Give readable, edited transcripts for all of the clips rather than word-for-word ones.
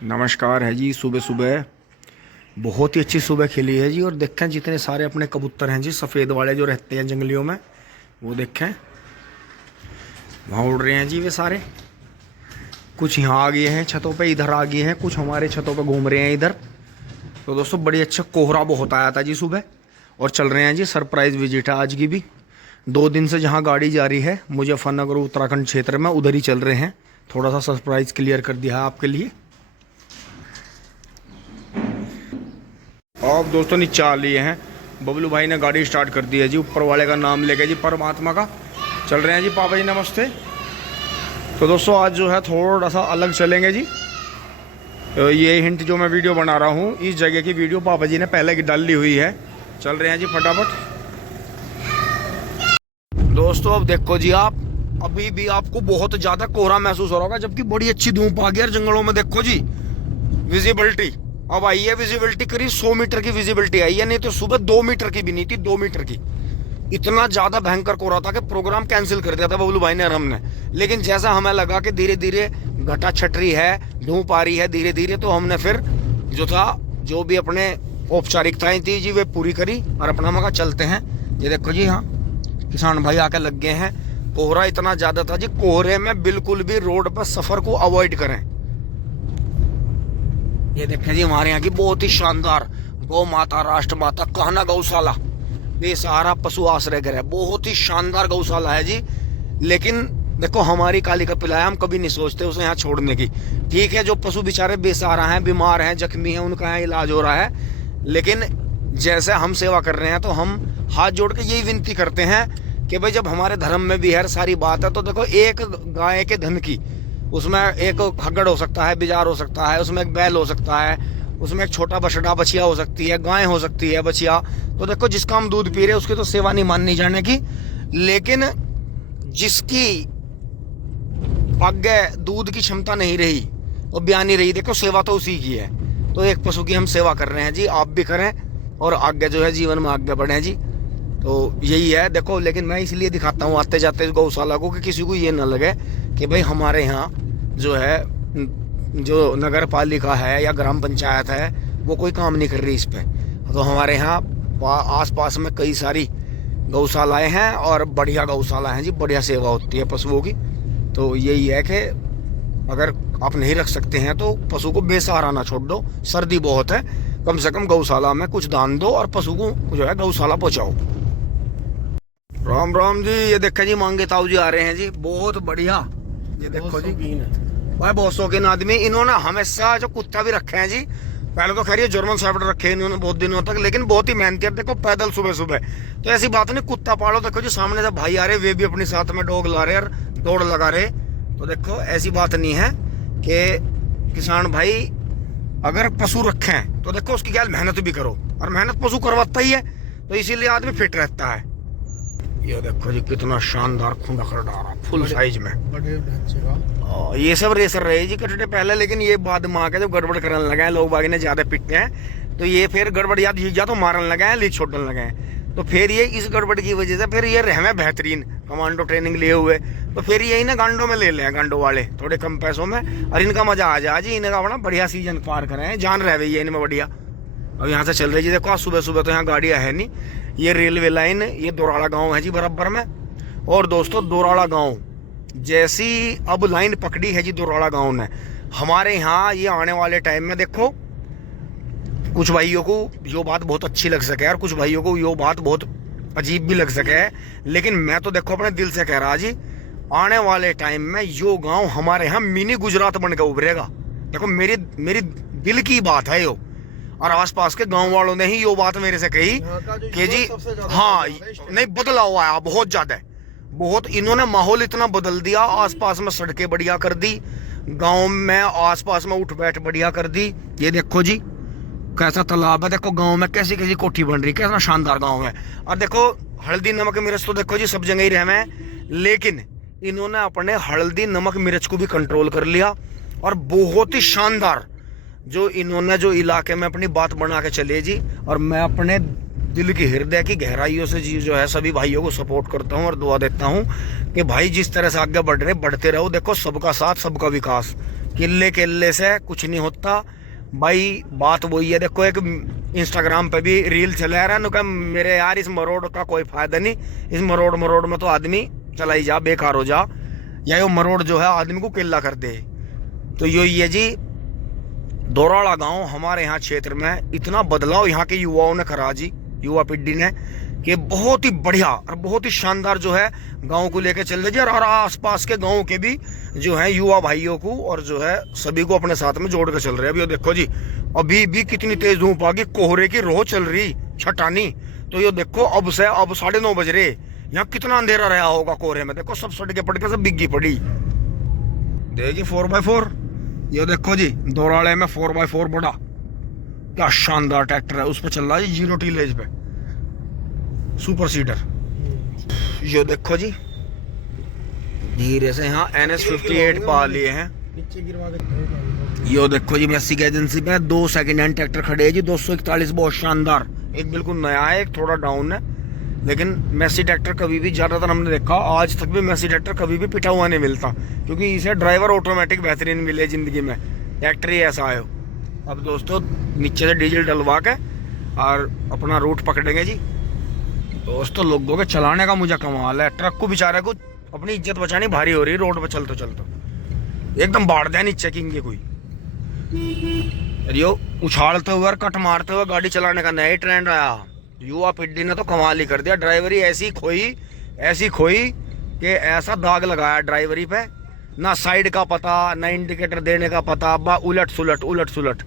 नमस्कार है जी। सुबह सुबह बहुत ही अच्छी सुबह खिली है जी। और देखें जितने सारे अपने कबूतर हैं जी, सफ़ेद वाले जो रहते हैं जंगलियों में, वो देखें वहाँ उड़ रहे हैं जी वे सारे। कुछ यहाँ आ गए हैं छतों पे, इधर आ गए हैं, कुछ हमारे छतों पे घूम रहे हैं इधर। तो दोस्तों बड़ी अच्छा कोहरा बहुत आया था जी सुबह, और चल रहे हैं जी सरप्राइज़ विजिट है आज की भी। 2 दिन से जहाँ गाड़ी जा रही है मुजफ्फरनगर उत्तराखंड क्षेत्र में, उधर ही चल रहे हैं। थोड़ा सा सरप्राइज़ क्लियर कर दिया है आपके लिए। अब दोस्तों नीचे आ लिए हैं, बबलू भाई ने गाड़ी स्टार्ट कर दी है जी, ऊपर वाले का नाम लेके जी, परमात्मा का। चल रहे हैं जी पापा जी, नमस्ते। तो दोस्तों आज जो है थोड़ा सा अलग चलेंगे जी। तो ये हिंट जो मैं वीडियो बना रहा हूँ, इस जगह की वीडियो पापा जी ने पहले की डाली हुई है। चल रहे हैं जी फटाफट। दोस्तों अब देखो जी, आप अभी भी आपको बहुत ज़्यादा कोहरा महसूस हो रहा होगा, जबकि बड़ी अच्छी धूप आ गई है जंगलों में। देखो जी विजिबिलिटी अब आई है, विजिबिलिटी करीब 100 मीटर की विजिबिलिटी आई है, नहीं तो सुबह 2 मीटर की भी नहीं थी, 2 मीटर की। इतना ज्यादा भयंकर कोहरा था कि प्रोग्राम कैंसिल कर दिया था बबलू भाई ने और हमने। लेकिन जैसा हमें लगा कि धीरे धीरे घटा छट रही है, धूप आ रही है धीरे धीरे, तो हमने फिर जो था, जो भी अपने औपचारिकताएं थी जी वे पूरी करी और अपना मगा चलते हैं। ये देखो जी, हाँ किसान भाई आके लग गए हैं। कोहरा इतना ज्यादा था जी, कोहरे में बिल्कुल भी रोड पर सफर को अवॉइड करें। ये देखें जी हमारे यहाँ की बहुत ही शानदार गौ माता, राष्ट्र माता, कहना गौशाला, बेसहारा पशु आश्रय गृह, बहुत ही शानदार गौशाला है जी। लेकिन देखो हमारी काली कपिला है, हम कभी नहीं सोचते उसे यहाँ छोड़ने की। ठीक है, जो पशु बेचारे बेसहारा हैं, बीमार हैं, जख्मी हैं, उनका यहाँ इलाज हो रहा है। लेकिन जैसे हम सेवा कर रहे हैं, तो हम हाथ जोड़ के यही विनती करते हैं कि भाई जब हमारे धर्म में भी है सारी बात है, तो देखो एक गाय के धन की, उसमें एक खगड़ हो सकता है, बिजार हो सकता है, उसमें एक बैल हो सकता है, उसमें एक छोटा बछड़ा बछिया हो सकती है, गाय हो सकती है बछिया। तो देखो जिसका हम दूध पी रहे हैं उसकी तो सेवा नहीं माननी जाने की। लेकिन जिसकी आगे दूध की क्षमता नहीं रही और ब्याह नहीं रही, देखो सेवा तो उसी की है। तो एक पशु की हम सेवा कर रहे हैं जी, आप भी करें और आगे जो है जीवन में आगे बढ़े जी। तो यही है देखो। लेकिन मैं इसलिए दिखाता हूँ आते जाते गौशाला को, कि किसी को ये ना लगे कि भाई हमारे यहाँ जो है, जो नगर पालिका है या ग्राम पंचायत है, वो कोई काम नहीं कर रही इस पे। तो हमारे यहाँ आसपास में कई सारी गौशालाएं हैं और बढ़िया गौशाला हैं जी, बढ़िया सेवा होती है पशुओं की। तो यही है कि अगर आप नहीं रख सकते हैं तो पशु को बेसहारा ना छोड़ दो। सर्दी बहुत है, कम से कम गौशाला में कुछ दान दो और पशु को जो है गौशाला पहुँचाओ। राम राम जी। ये देखा जी मांगे ताऊ जी आ रहे हैं जी, बहुत बढ़िया। ये देखो जी भाई, बहुत शौकीन आदमी। इन्होंने हमेशा जो कुत्ता भी रखे हैं जी, पहले तो खैर ये जर्मन शेफर्ड रखे हैं इन्होंने बहुत दिनों तक, लेकिन बहुत ही मेहनती है। देखो पैदल सुबह सुबह, तो ऐसी बात नहीं कुत्ता पालो। देखो जी सामने से भाई आ रहे, वे भी अपने साथ में डॉग ला रहे और दौड़ लगा रहे। तो देखो ऐसी बात नहीं है कि किसान भाई अगर पशु रखें तो देखो उसकी क्या मेहनत भी करो, और मेहनत पशु करवाता ही है, तो इसीलिए आदमी फिट रहता है। ये देखो जी कितना शानदार खुंडा कर डाला फुल साइज में। ये सब रेसर रहे जी कटड़े पहले, लेकिन ये बाद में आके जब गड़बड़ करने लगे हैं, लोग बाग ने ज्यादा पिटते हैं, तो ये फिर गड़बड़ याद या तो मारने लगे हैं, लीड छोड़ने लगे हैं। तो फिर ये इस गड़बड़ की वजह से फिर ये रहे बेहतरीन कमांडो ट्रेनिंग लिए हुए, तो फिर यही ना गांडो में ले लें, गांडो वाले थोड़े कम पैसों में, और इनका मजा आ जाए जी। इनका बड़ा बढ़िया सीजन पार करें, जान रहे भैया इनमें बढ़िया। अब यहाँ से चल रही जी, देखो सुबह सुबह तो यहाँ गाड़ियाँ है नहीं। ये रेलवे लाइन, ये दोराड़ा गांव है जी बराबर में। और दोस्तों दोराड़ा गांव जैसी अब लाइन पकड़ी है जी दोराड़ा गांव ने हमारे यहाँ, ये आने वाले टाइम में देखो कुछ भाइयों को यो बात बहुत अच्छी लग सके और कुछ भाइयों को यो बात बहुत अजीब भी लग सके, लेकिन मैं तो देखो अपने दिल से कह रहा जी, आने वाले टाइम में यो गांव हमारे यहाँ मिनी गुजरात बनकर उभरेगा। देखो मेरी दिल की बात है यो, और आसपास के गांव वालों ने ही यो बात मेरे से कही कि जी हाँ नहीं बदला हुआ है बहुत ज्यादा, बहुत। इन्होंने माहौल इतना बदल दिया, आसपास में सड़कें बढ़िया कर दी, गांव में आसपास में उठ बैठ बढ़िया कर दी। ये देखो जी कैसा तालाब है, देखो गांव में कैसी कैसी कोठी बन रही, कैसा शानदार गांव है। और देखो हल्दी नमक मिर्च तो देखो जी सब जगह ही रहे, लेकिन इन्होंने अपने हल्दी नमक मिर्च को भी कंट्रोल कर लिया। और बहुत ही शानदार जो इन्होंने जो इलाके में अपनी बात बना के चले जी। और मैं अपने दिल की हृदय की गहराइयों से जी जो है सभी भाइयों को सपोर्ट करता हूँ और दुआ देता हूँ कि भाई जिस तरह से आगे बढ़ रहे बढ़ते रहो। देखो सबका साथ सबका विकास, किले किले से कुछ नहीं होता भाई। बात वही है, देखो एक इंस्टाग्राम पे भी रील चला रहा है, मेरे यार इस मरोड़ का कोई फायदा नहीं, इस मरोड़ में तो आदमी चला ही जा, बेकार हो जा, या वो मरोड़ जो है आदमी को किला कर दे। तो यही है जी दोराड़ा गांव हमारे यहाँ क्षेत्र में। इतना बदलाव यहाँ के युवाओं ने करा जी, युवा पीढ़ी ने, कि बहुत ही बढ़िया और बहुत ही शानदार जो है गांव को लेकर चल रहे जी। और आसपास के गांव के भी जो है युवा भाइयों को और जो है सभी को अपने साथ में जोड़ कर चल रहे हैं। अभी देखो जी अभी भी कितनी तेज धूप आ गई, कोहरे की रोह चल रही छटानी। तो ये देखो अब 9:30 बज रहे, यहाँ कितना अंधेरा रहा होगा कोहरे में। देखो सब सड़के पड़ के सब बिग्गी पड़ी। देखिए 4x4, ये देखो जी दोराड़े में 4x4 बड़ा, क्या शानदार ट्रैक्टर है, उस पर चल रहा है जी 0 टीलेज पे सुपर सीडर। ये देखो जी धीरे से यहाँ NS 58 पा लिए हैं। ये देखो जी मेसी की एजेंसी में 2 सेकंड हैंड ट्रैक्टर खड़े हैं जी, 241, बहुत शानदार। एक बिल्कुल नया है, एक थोड़ा डाउन है, लेकिन मेसी ट्रैक्टर कभी भी, ज्यादातर हमने देखा आज तक भी मेसी ट्रैक्टर कभी भी पिटा हुआ नहीं मिलता, क्योंकि इसे ड्राइवर ऑटोमेटिक बेहतरीन मिले जिंदगी में, ट्रैक्टर ही ऐसा आयो। अब दोस्तों नीचे से डीजल डलवा के और अपना रूट पकड़ेंगे जी। दोस्तों लोगों के चलाने का मुझे कमाल है, ट्रक को बेचारे को अपनी इज्जत बचानी भारी हो रही है रोड पे चलते चलते, एकदम बाढ़ दिया नीचे किंग के कोई। यो उछालते हुए और कट मारते हुए गाड़ी चलाने का नया ट्रेंड आया। युवा पीढ़ी ने तो कमाल ही कर दिया, ड्राइवरी ऐसी खोई कि ऐसा दाग लगाया ड्राइवरी पे, ना साइड का पता, ना इंडिकेटर देने का पता, उलट सुलट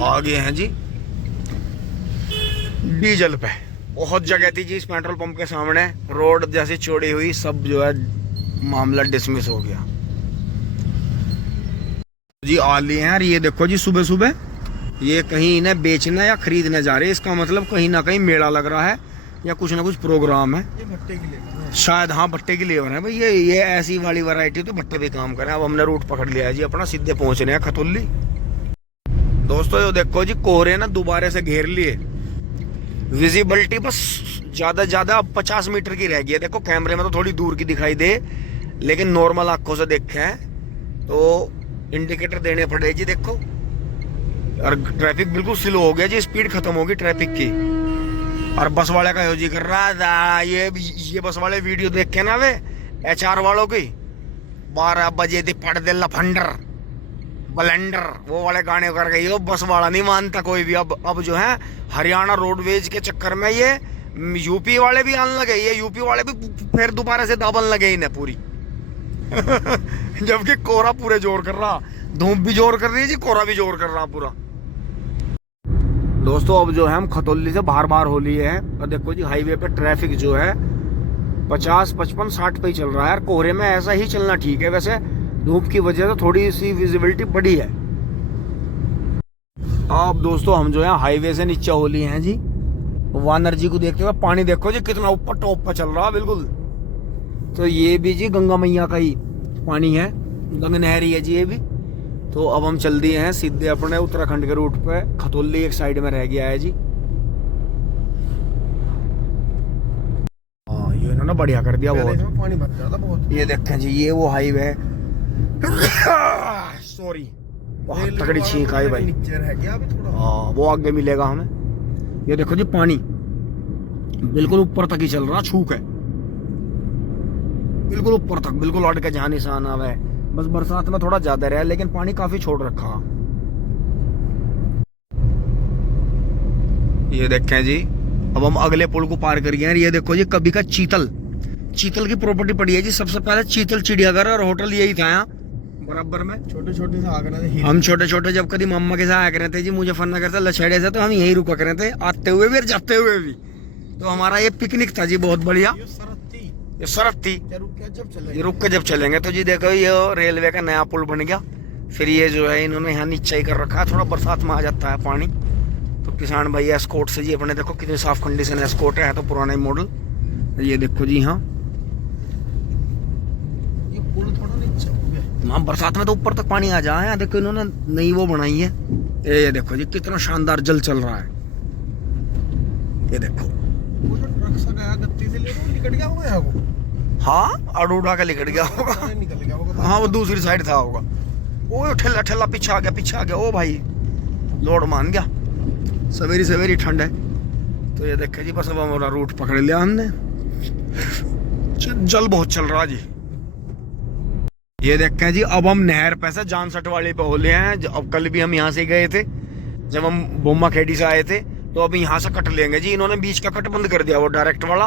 आगे हैं जी डीजल पे। बहुत जगह थी जी इस पेट्रोल पंप के सामने, रोड जैसी चौड़ी हुई, सब जो है मामला डिसमिस हो गया जी। आ लिए हैं ये देखो जी सुबह सुबह, ये कहीं इन्हें बेचना या खरीदने जा रहे हैं, इसका मतलब कहीं ना कहीं मेला लग रहा है या कुछ ना कुछ प्रोग्राम है। ये भट्टे की लेबर शायद, हाँ भट्टे की लेबर है भाई। ये ऐसी वाली वैरायटी तो भट्टे भी काम करें। अब हमने रूट पकड़ लिया है जी अपना, सीधे पहुंच रहे हैं खतौली। दोस्तों ये देखो जी कोहरे ना दोबारा से घेर लिए, विजिबिलिटी बस ज्यादा 50 मीटर की रह गई है। देखो कैमरे में तो थोड़ी दूर की दिखाई दे, लेकिन नॉर्मल आंखों से देखें तो इंडिकेटर देने पड़े जी। देखो और ट्रैफिक बिल्कुल स्लो हो गया जी, स्पीड खत्म होगी ट्रैफिक की। और बस वाले का योजी कर रहा था, ये बस वाले वीडियो देख के ना वे HR वालों की 12 बजे थी पड़ दे लफंडर ब्लेंडर, वो वाले गाने कर गई हो। बस वाला नहीं मानता कोई भी। अब जो है हरियाणा रोडवेज के चक्कर में ये यूपी वाले भी आने लगे, ये यूपी वाले भी फिर दोबारा से दाबन लगे इन्हें पूरी। जबकि कोहरा पूरे जोर कर रहा, धूप भी जोर कर रही है जी, कोहरा भी जोर कर रहा पूरा। दोस्तों अब जो है हम खतौली से बाहर हो लिए हैं, और देखो जी हाईवे पे ट्रैफिक जो है 50, 55, 60 पे ही चल रहा है। कोहरे में ऐसा ही चलना ठीक है, वैसे धूप की वजह से थोड़ी सी विजिबिलिटी बढ़ी है। अब दोस्तों हम जो है हाईवे से नीचे हो लिए हैं जी, वानर जी को देखते हुए। पानी देखो जी कितना ऊपर टॉप पर चल रहा है बिल्कुल। तो ये भी जी गंगा मैया का ही पानी है, गंगा नहरी है जी ये भी। तो अब हम चल दिए हैं सीधे अपने उत्तराखंड के रूट पे। खतौली एक साइड में रह गया है जी। हाँ ये इन्होंने बढ़िया कर दिया बहुत, पानी भर जाता बहुत। ये देखें जी ये वो हाईवे है। सॉरी बहुत तगड़ी छींक आई भाई, हाँ वो आगे मिलेगा हमें। ये देखो जी पानी बिल्कुल ऊपर तक ही चल रहा, छूक है बिल्कुल ऊपर तक, बिल्कुल अड़ के जहाँ निशान आ है। बस बरसात में थोड़ा ज्यादा रहा, लेकिन पानी काफी छोड़ रखा। ये देखें जी अब हम अगले पुल को पार कर गए हैं। ये देखो जी कभी का चीतल की प्रॉपर्टी पड़ी है जी। सबसे पहले चीतल चिड़ियाघर और होटल यही था यहाँ बराबर में। छोटे छोटे से हम छोटे जब कभी मम्मा के साथ आया करे थे जी मुजफ्फरनगर से लछेड़े से, तो हम यही रुका करे थे, आते हुए भी और जाते हुए भी। तो हमारा ये पिकनिक था जी बहुत बढ़िया। ये शरत थी, ये रुक के जब चलेंगे। तो जी देखो ये रेलवे का नया पुल बन गया। फिर ये जो है इन्होंने यहाँ नीचे ही कर रखा है, थोड़ा बरसात में आ जाता है पानी। तो किसान भाई एस्कॉर्ट से जी अपने देखो कितनी साफ कंडीशन एस्कॉर्ट है तो पुराना मॉडल। ये देखो जी हाँ ये पुल थोड़ा नीचे हो गया, हाँ बरसात में तो ऊपर तक पानी आ जाए। देखो इन्होंने नई वो बनाई है। ये देखो जी कितना शानदार जल चल रहा है। ये देखो वो जो ट्रक सा गया गत्ती से ले निकट गया होगा वो। हाँ अड़ उड़ा के निकल गया होगा, निकल गया होगा। हाँ वो दूसरी साइड था होगा। ओ ठेला ठेला पीछे आ गया। ओ भाई लोड मान गया। सवेरी सवेरी ठंड है। तो ये देखे जी, बस अब हमारा रूट पकड़ लिया हमने। जल बहुत चल रहा जी। ये देखें जी, अब हम नहर पे से जानसठ वाले पे होले हैं। अब कल भी हम यहाँ से गए थे जब हम बोमा खेड़ी से आए थे, तो अब यहाँ से कट लेंगे जी। इन्होंने बीच का कट बंद कर दिया, वो डायरेक्ट वाला,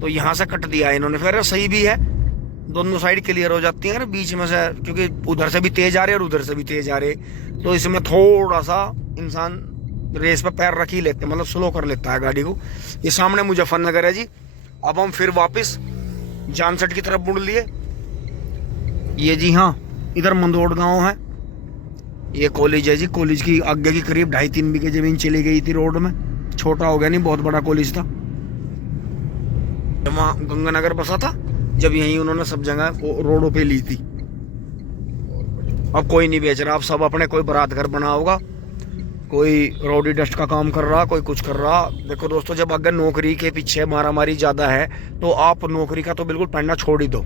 तो यहाँ से कट दिया इन्होंने। फिर सही भी है, दोनों साइड क्लियर हो जाती है बीच में से, क्योंकि उधर से भी तेज आ रहे और उधर से भी तेज आ रहे, तो इसमें थोड़ा सा इंसान रेस पे पैर रख ही लेते, मतलब स्लो कर लेता है गाड़ी को। ये सामने मुजफ्फरनगर है जी। अब हम फिर वापस जानसठ की तरफ मुड़ लिए। ये जी हाँ, इधर मंदोड़ गांव है। ये कॉलेज है जी। कॉलेज की आगे की करीब 2.5-3 बीघे जमीन चली गई थी रोड में। छोटा हो गया नहीं, बहुत बड़ा कॉलेज था। वहाँ गंगानगर बसा था जब, यहीं उन्होंने सब जगह रोडों पे ली थी। अब कोई नहीं बेच रहा, अब सब अपने, कोई बारात घर बना होगा, कोई रोडी डस्ट का काम कर रहा, कोई कुछ कर रहा। देखो दोस्तों, जब अगर नौकरी के पीछे मारामारी ज्यादा है तो आप नौकरी का तो बिल्कुल पढ़ना छोड़ ही दो।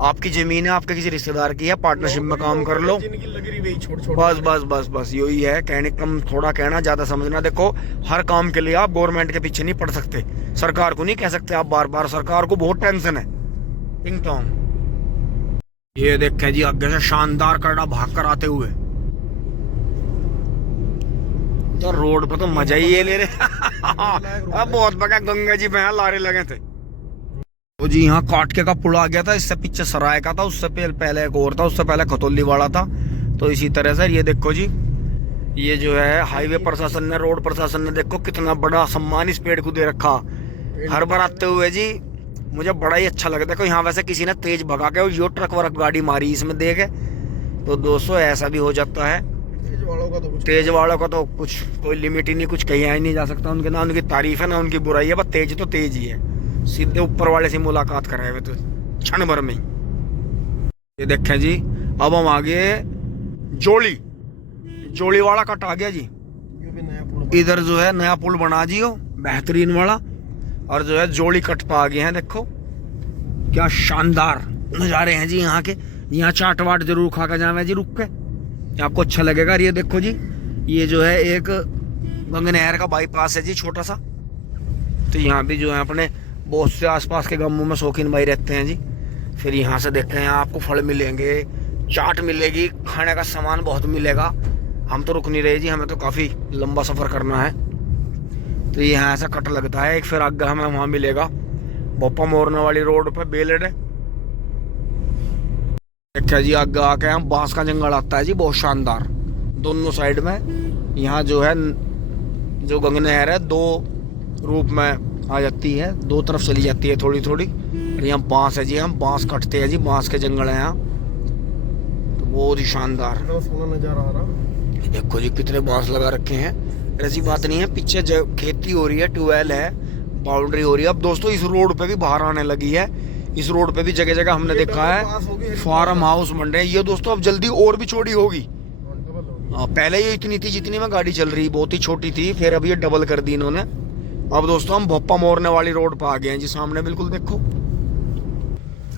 आपकी जमीन है, आपके किसी रिश्तेदार की है, पार्टनरशिप में काम कर लो। बस बस बस बस यही है कहने, कम थोड़ा कहना, ज्यादा समझना। देखो हर काम के लिए आप गवर्नमेंट के पीछे नहीं पड़ सकते, सरकार को नहीं कह सकते आप बार बार, सरकार को बहुत टेंशन है। टिंग टोंग। ये देखे जी, आगे से शानदार करड़ा भाग कर आते हुए। तो रोड पर तो मजा ही ये ले रहे। अब बहुत बड़ा गंगा जी में लारे लगे थे। तो जी यहाँ काटके का पुल आ गया था, इससे पीछे सराय का था, उससे पहले एक और था, उससे पहले खतौली वाला था। तो इसी तरह से ये देखो जी, ये जो है हाईवे प्रशासन ने, रोड प्रशासन ने देखो कितना बड़ा सम्मान इस पेड़ को दे रखा। हर बार आते हुए जी मुझे बड़ा ही अच्छा लगता है। देखो यहाँ वैसे किसी ने तेज भगा के यो ट्रक वरक गाड़ी मारी इसमें देखे, तो दोस्तों ऐसा भी हो जाता है। तेज वालों का तो कुछ कोई लिमिट ही नहीं, कुछ कहा ही नहीं जा सकता उनके, ना उनकी तारीफ है ना उनकी बुराई है। बस तेज तो तेज ही है, सीधे ऊपर वाले से मुलाकात कराए हुए तो क्षण भर में ही। ये देखें जी, अब हम आगे जोड़ी वाला कट आ गया जी। इधर जो है नया पुल बना जी, हो बेहतरीन वाला, और जो है जोड़ी कट पा आ गए हैं। देखो क्या शानदार नजारे हैं जी यहाँ के। यहाँ चाट वाट जरूर खा कर जावे जी रुक के, आपको अच्छा लगेगा। ये देखो जी, ये जो है एक गंगा नहर का बाईपास है जी, छोटा सा। तो यहाँ भी जो है अपने बहुत से आसपास के गांवों में शौकीन भाई रहते हैं जी। फिर यहाँ से देखते हैं, आपको फल मिलेंगे, चाट मिलेगी, खाने का सामान बहुत मिलेगा। हम तो रुक नहीं रहे जी, हमें तो काफी लंबा सफर करना है। तो यहाँ ऐसा कट लगता है एक, फिर आगे हमें वहां मिलेगा बोपा मोरने वाली रोड पे बेलड। देखिए जी, आगे आके हम बांस का जंगल आता है जी, बहुत शानदार। दोनों साइड में यहाँ जो है, जो गंगा नहर है दो रूप में आ जाती है, दो तरफ चली जाती है थोड़ी थोड़ी। और यहाँ बांस है जी, हम बांस कटते हैं जी, बांस के जंगल है यहाँ, तो बहुत ही शानदार नजारा आ रहा। देखो जी कितने बांस लगा रखे हैं। ऐसी बात नहीं है, पीछे खेती हो रही है, ट्यूबवेल है, बाउंड्री हो रही है। अब दोस्तों इस रोड पे भी बाहर आने लगी है। इस रोड पे भी जगह जगह हमने देखा है फार्म हाउस बन रहे हैं। ये दोस्तों अब जल्दी और भी चौड़ी होगी। पहले ये इतनी थी जितनी में गाड़ी चल रही, बहुत ही छोटी थी, फिर अब ये डबल कर दी इन्होंने। अब दोस्तों हम भोपा मोरने वाली रोड पर आ गए हैं जी, सामने बिल्कुल देखो।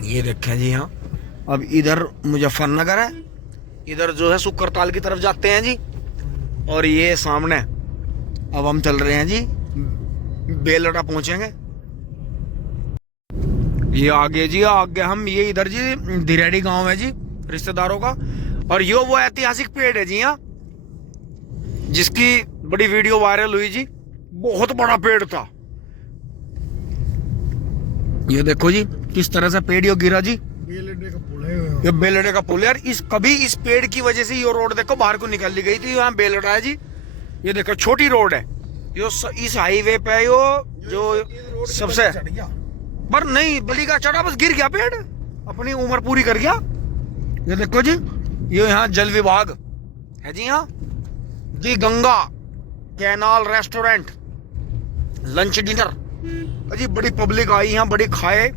ये देखें जी, हाँ अब इधर मुजफ्फरनगर है, इधर जो है सुकरताल की तरफ जाते हैं जी। और ये सामने अब हम चल रहे हैं जी, बेलड़ा पहुंचेंगे। ये आगे जी, आगे हम ये इधर जी धिरेड़ी गांव है जी रिश्तेदारों का। और ये वो ऐतिहासिक पेड़ है जी यहाँ, जिसकी बड़ी वीडियो वायरल हुई जी। बहुत बड़ा पेड़ था। ये देखो जी किस तरह से पेड़ यो गिरा जी। बेलड़े का पुल है ये, बेलड़े का पुल है यार। इस पेड़ की वजह से ये रोड देखो बाहर को निकल ली गई थी। यहाँ बेलड़ा है जी, ये देखो छोटी रोड है यो, इस हाईवे पे यो जो सबसे पर नहीं बली का चढ़ा, बस गिर गया पेड़, अपनी उम्र पूरी कर गया। ये देखो जी, ये यहाँ जल विभाग है जी, यहाँ जी Ganga canal restaurant lunch dinner जी। बड़ी पब्लिक आई यहाँ, बड़ी खाए।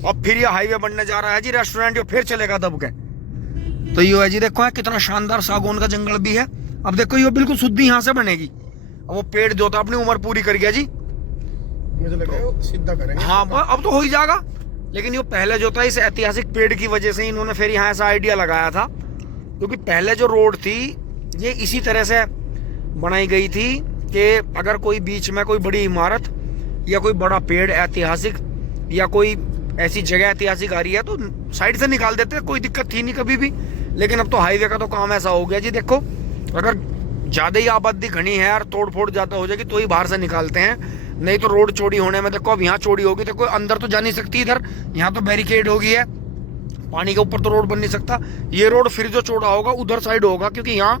और फिर ये हाईवे बनने जा रहा है जी, रेस्टोरेंट ये फिर चलेगा दब के। तो ये है जी, देखो है कितना शानदार सागौन का जंगल भी है। अब देखो ये बिल्कुल शुद्ध यहाँ से बनेगी। अब वो पेड़ जो था अपनी उम्र पूरी कर गया जी, मुझे लगा सीधा करेंगे। हाँ अब तो हो ही जाएगा। लेकिन ये पहले जो था इस ऐतिहासिक पेड़ की वजह से इन्होंने फिर यहाँ ऐसा आइडिया लगाया था, क्योंकि पहले जो रोड थी ये इसी तरह से बनाई गई थी कि अगर कोई बीच में कोई बड़ी इमारत या कोई बड़ा पेड़ ऐतिहासिक या कोई ऐसी जगह ऐतिहासिक आ रही है तो साइड से निकाल देते, कोई दिक्कत थी नहीं कभी भी। लेकिन अब तो हाईवे का तो काम ऐसा हो गया जी, देखो अगर ज्यादा ही आबादी घनी है और तोड़ फोड़ ज्यादा हो जाएगी तो ही बाहर से निकालते हैं, नहीं तो रोड चौड़ी होने में, देखो अब यहाँ चौड़ी होगी तो कोई अंदर तो जा नहीं सकती, इधर यहाँ तो बैरिकेड हो गई है, पानी के ऊपर तो रोड बन नहीं सकता। ये रोड फिर जो चौड़ा होगा उधर साइड होगा, क्योंकि यहाँ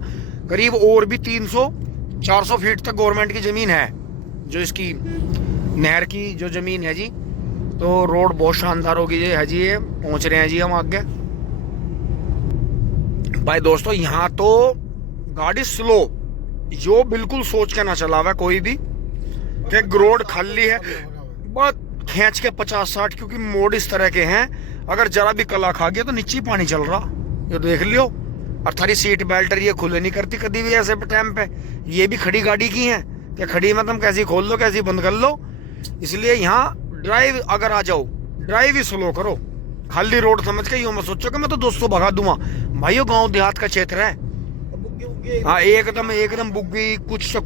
करीब और भी 300-400 फीट तक गवर्नमेंट की जमीन है, जो इसकी नहर की जो जमीन है जी। तो रोड बहुत शानदार होगी जी, है जी। ये पहुंच रहे हैं जी हम आगे। भाई दोस्तों यहाँ तो गाड़ी स्लो, जो बिल्कुल सोच के ना चलावे कोई भी कि रोड खाली है, बस खींच के 50-60, क्योंकि मोड़ इस तरह के हैं अगर जरा भी कला खा गया तो नीचे ही पानी चल रहा, ये देख लियो। और थारी सीट बेल्ट ये खुले नहीं करती कभी भी ऐसे टाइम पे, ये भी खड़ी गाड़ी की है कि खड़ी में तुम कैसी खोल लो कैसी बंद कर लो। इसलिए यहाँ ड्राइव अगर आ जाओ, ड्राइव ही स्लो करो, खाली रोड समझ के। यूं मत सोचो कि मैं तो 200 भगा दूंगा, भाइयों गांव देहात का क्षेत्र है। हाँ एकदम बुग्गी, कुछ से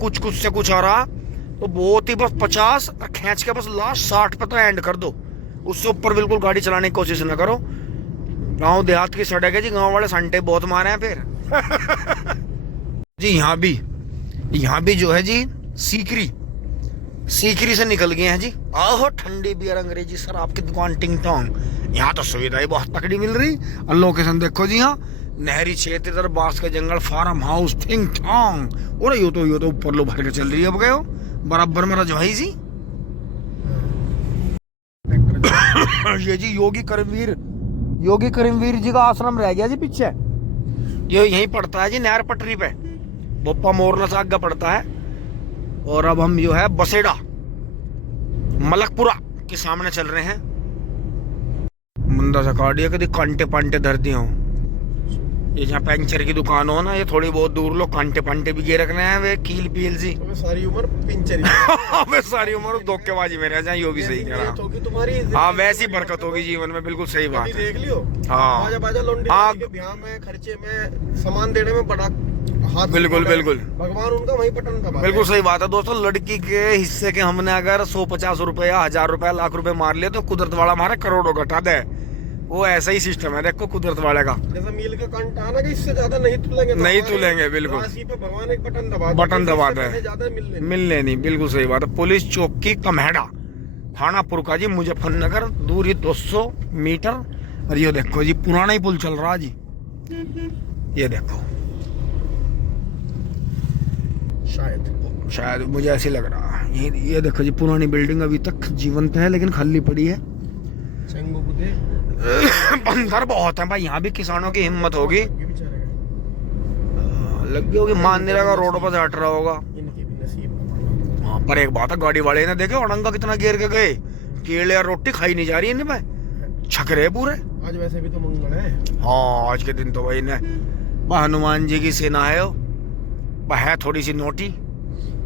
कुछ आ रहा तो बहुत ही बस 50 और खींच के बस लास्ट 60 पे तो एंड कर दो, उससे ऊपर बिल्कुल गाड़ी चलाने की कोशिश ना करो। गांव देहात की सड़क है जी, गांव वाले संटे बहुत मारे हैं फिर जी। यहाँ भी जो है जी सीकरी से निकल गए हैं जी। आहो ठंडी बियर अंग्रेजी शराब की दुकान टिंग टोंग। यहाँ तो सुविधाएं बहुत तकड़ी मिल रही। और लोकेशन देखो जी, यहाँ नहरी क्षेत्र, इधर बांस का जंगल, फार्म हाउस, टिंग टोंग। और यो तो ऊपर लो भर के चल रही है, अब गए हो बराबर में रजवाई जी। ये जी योगी करमवीर जी का आश्रम रह गया जी पीछे, ये यहीं पड़ता है जी नहर पटरी पे, बोप्पा मोरना से आगे पड़ता है। और अब हम जो है बसेड़ा मलकपुरा के सामने चल रहे हैं। मुंदा सा काटिया कभी कांटे पांटे धर दिए हो, ये जहाँ पंचर की दुकान हो ना, ये थोड़ी बहुत दूर लो कांटे पांटे भी गे रखने हैं, वे कील पील सी सारी उम्र पिंचर वे सारी उम्र धोखेबाजी में रह जाए, यो भी सही करा। हाँ वैसी बरकत होगी जीवन में, बिल्कुल सही बात है। देख लियो हाँ बाजा लौंडे ब्याह में खर्चे में सामान देने में बड़ा हाथ, बिल्कुल भगवान उनका वही बटन दबा। बिल्कुल सही बात है दोस्तों। लड़की के हिस्से के हमने अगर 150 रुपया, 1000 रुपया, लाख रुपए मार लिए तो कुदरत वाला हमारे करोड़ों घटा दे। वो ऐसा ही सिस्टम है देखो कुदरत वाले का। जैसा मील का कांटा ना कि इससे ज्यादा नहीं तुलेंगे, बिल्कुल पे भगवान एक बटन दबा दे, मिलने नहीं। बिल्कुल सही बात है। पुलिस चौकी कमेड़ा, थाना पुरका जी, मुजफ्फरनगर, दूरी 200 मीटर। और ये देखो जी पुराना ही पुल चल रहा जी, ये देखो शायद मुझे ऐसे लग रहा है। ये देखो जी पुरानी बिल्डिंग अभी तक जीवंत है लेकिन खाली पड़ी है। बंदर बहुत है भाई, यहाँ भी किसानों की हिम्मत होगी, लगी होगी, मान नहीं लगा रोड पर से हट रहा होगा। हाँ पर एक बात है, गाड़ी वाले ने देखे अड़ंगा कितना गिर के गए, केले और रोटी खाई नहीं जा रही है इनमें, छकरे पूरे। आज वैसे भी तो मंगल है। हाँ आज के दिन तो भाई ने हनुमान जी की सेना है, है थोड़ी सी नोटी,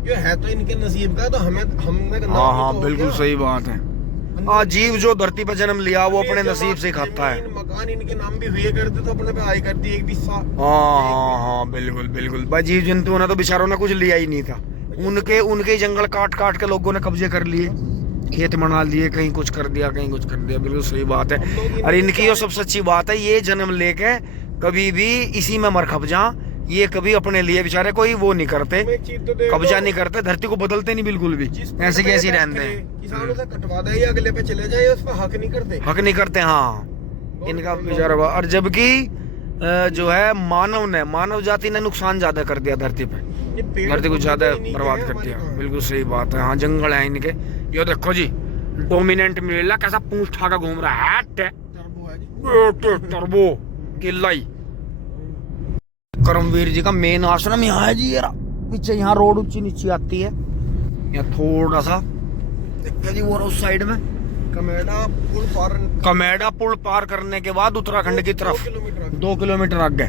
ये है तो इनके नसीब का, तो हमने हाँ बिल्कुल सही बात है। हाँ जीव जो धरती पर जन्म लिया वो अपने नसीब से खाता है। मकान इनके नाम भी हुए करते तो अपने पे आय करती एक हिस्सा। हाँ बिल्कुल भाई, जीव जंतु ने तो बेचारों ने कुछ लिया ही नहीं था, उनके जंगल काट के लोगों ने कब्जे कर लिए, खेत बना लिए, कहीं कुछ कर दिया। बिल्कुल सही बात है। और इनकी जो सबसे अच्छी बात है, ये जन्म लेके कभी भी इसी में मर खप जा, ये कभी अपने लिए बेचारे कोई वो नहीं करते, कब्जा नहीं करते, धरती को बदलते नहीं बिल्कुल भी, ऐसे कैसे रहते हैं। किसानों से कटवा दे या अगले पे चले जाए, उस पर हक नहीं करते। हाँ इनका बेचारा। और जबकि जो है मानव जाति ने नुकसान ज्यादा कर दिया धरती पे, धरती को ज्यादा बर्बाद कर दिया। बिल्कुल सही बात है। हाँ जंगल है इनके। ये देखो जी डोमिनेंट मिलेला कैसा पूंछ ठाका घूम रहा है, टर्बो किल्लाई। करमवीर जी का मेन आश्रम यहाँ है जी, ये पीछे यहाँ रोड ऊंची नीचे आती है, यहाँ थोड़ा सा देखिए जी वो उस साइड में कमेड़ा पुल पार करने के बाद उत्तराखंड की तरफ 2 किलोमीटर आगे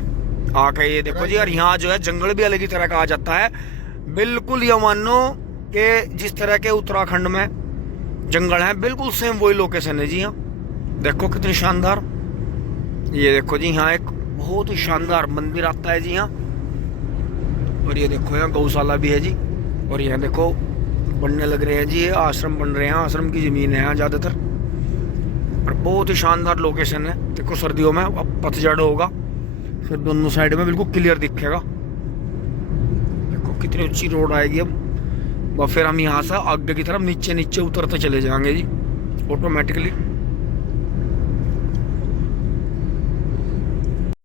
आके ये देखो जी। और यहाँ जो है जंगल भी अलग ही तरह का आ जाता है, बिल्कुल ये मानो कि जिस तरह के उत्तराखंड में जंगल है बिल्कुल सेम वही लोकेशन है जी। यहाँ देखो कितनी शानदार। ये देखो जी यहाँ एक बहुत ही शानदार मंदिर आता है जी यहाँ। और ये देखो यहाँ गौशाला भी है जी। और यहाँ देखो बनने लग रहे हैं जी, ये आश्रम बन रहे हैं। आश्रम की जमीन है यहाँ ज्यादातर। और बहुत ही शानदार लोकेशन है। देखो सर्दियों में अब पतझड़ होगा, फिर दोनों साइड में बिल्कुल क्लियर दिखेगा। देखो कितनी ऊंची रोड आएगी अब। और फिर हम यहाँ से आगे की तरफ नीचे नीचे उतरते चले जाएंगे जी ऑटोमेटिकली।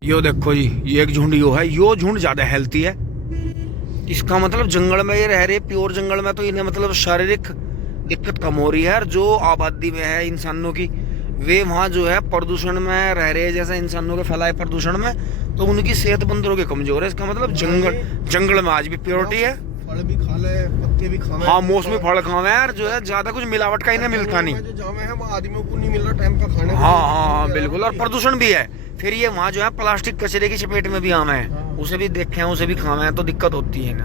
यो देखो जी, ये एक झुंड यो है। यो झुंड ज्यादा हेल्थी है। इसका मतलब जंगल में ये रह रहे, प्योर जंगल में, तो इन्हें मतलब शारीरिक दिक्कत कम हो रही है। और जो आबादी में है इंसानों की, वे वहाँ जो है प्रदूषण में रह रहे हैं, जैसे इंसानों के फैलाए प्रदूषण में, तो उनकी सेहत बंदरों की कमजोर है। इसका मतलब जंगल में आज भी प्योरिटी है। फल भी खा ले, पत्ते भी खा ले। हाँ, मौसमी फल खावे यार, जो है ज्यादा कुछ मिलावट का इन्हें मिलता नहीं। जो जामे है वो आदमियों को नहीं मिल रहा टाइम का खाने। हाँ बिल्कुल। और प्रदूषण भी है। फिर ये वहाँ जो है प्लास्टिक कचरे की चपेट में भी आवे हैं, उसे भी देखे हैं, उसे भी खावे हैं, तो दिक्कत होती है ना।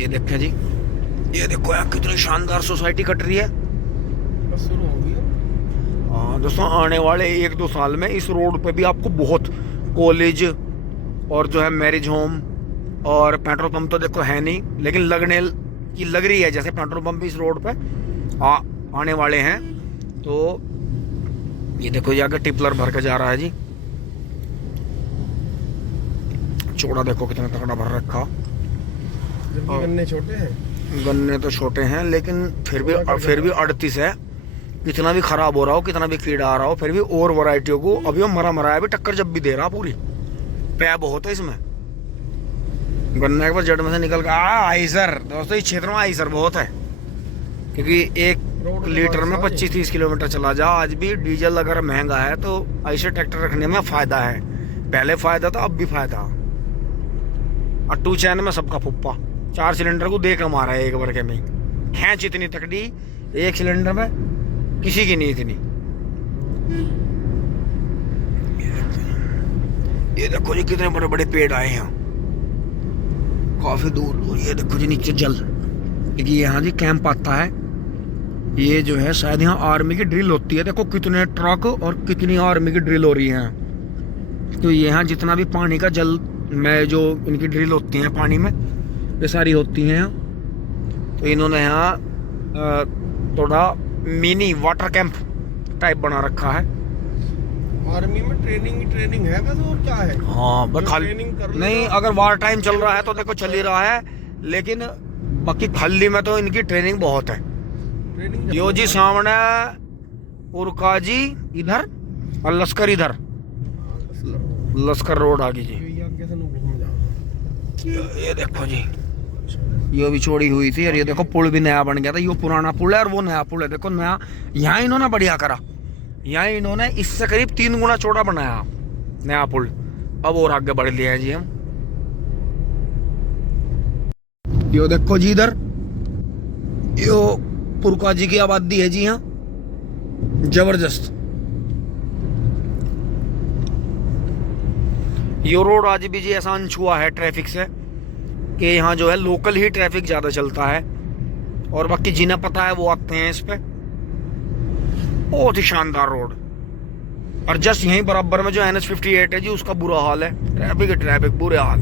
ये देखें जी, ये देखो यार कितनी शानदार सोसाइटी कट रही है। शुरू हो गई। हाँ दोस्तों, आने वाले 1-2 साल में इस रोड पे भी आपको बहुत कॉलेज और जो है मैरिज होम और पेट्रोल पंप तो देखो है नहीं, लेकिन लगने की लग रही है जैसे पेट्रोल पंप इस रोड पे आने वाले हैं। तो ये देखो, ये आगे टिपलर भर के जा रहा है जी। चौड़ा देखो कितना तगड़ा भर रखा। गन्ने छोटे हैं, गन्ने तो छोटे हैं, लेकिन फिर भी 38 है। कितना भी खराब हो रहा हो, कितना भी कीड़ा आ रहा हो, फिर भी और वैरायटियों को अभी वो मरा है भी टक्कर जब भी दे रहा पूरी। पै बहुत है इसमें। गन्ना एक बार जड़ में से निकल गया। आइसर दोस्तों, इस क्षेत्र में आइसर बहुत है, क्योंकि 1 लीटर में 25-30 किलोमीटर चला जा। आज भी डीजल अगर महंगा है तो आइसर ट्रैक्टर रखने में फायदा है। पहले फायदा था, अब भी फायदा। और 2 चैन में सबका फुप्पा 4 सिलेंडर को दे के मारा है एक बार के में। खींच इतनी तकड़ी 1 सिलेंडर में किसी की नहीं इतनी। ये देखो जी कितने बड़े बड़े पेड़ आए हैं काफी दूर। ये देखो जी नीचे जल, क्योंकि यहाँ जी कैंप आता है। ये जो है शायद यहाँ आर्मी की ड्रिल होती है। देखो कितने ट्रक और कितनी आर्मी की ड्रिल हो रही है। तो यहाँ जितना भी पानी का जल में जो इनकी ड्रिल होती है पानी में, ये सारी होती हैं। तो इन्होंने यहाँ थोड़ा मिनी वाटर कैंप टाइप बना रखा है। आर्मी में ट्रेनिंग है बस, और क्या है। हाँ बस खाली नहीं, अगर वार टाइम चल रहा है तो देखो चल ही रहा है, लेकिन बाकी खल्ली में तो इनकी ट्रेनिंग बहुत है। यो जी सामने उरका जी इधर और लश्कर इधर, लश्कर रोड आ गई जी। ये देखो जी, ये भी चौड़ी हुई थी। और ये देखो पुल भी नया बन गया था। ये पुराना पुल है और वो नया पुल है। देखो नया यहाँ इन्होंने बढ़िया करा। यहाँ इन्होंने इससे करीब 3 गुना चौड़ा बनाया नया पुल। अब और आगे बढ़ लिया है जी हम। यो देखो जी इधर, यो पुरका जी की आबादी है जी यहाँ, जबरदस्त। यो रोड आज भी जी ऐसा अनछुआ है ट्रैफिक से कि यहाँ जो है लोकल ही ट्रैफिक ज्यादा चलता है, और बाकी जिन्हें पता है वो आते हैं इस पे। बहुत ही शानदार रोड। और जस्ट यहीं बराबर में जो NH 58 है जी, उसका बुरा हाल है। ट्रैफिक बुरे हाल।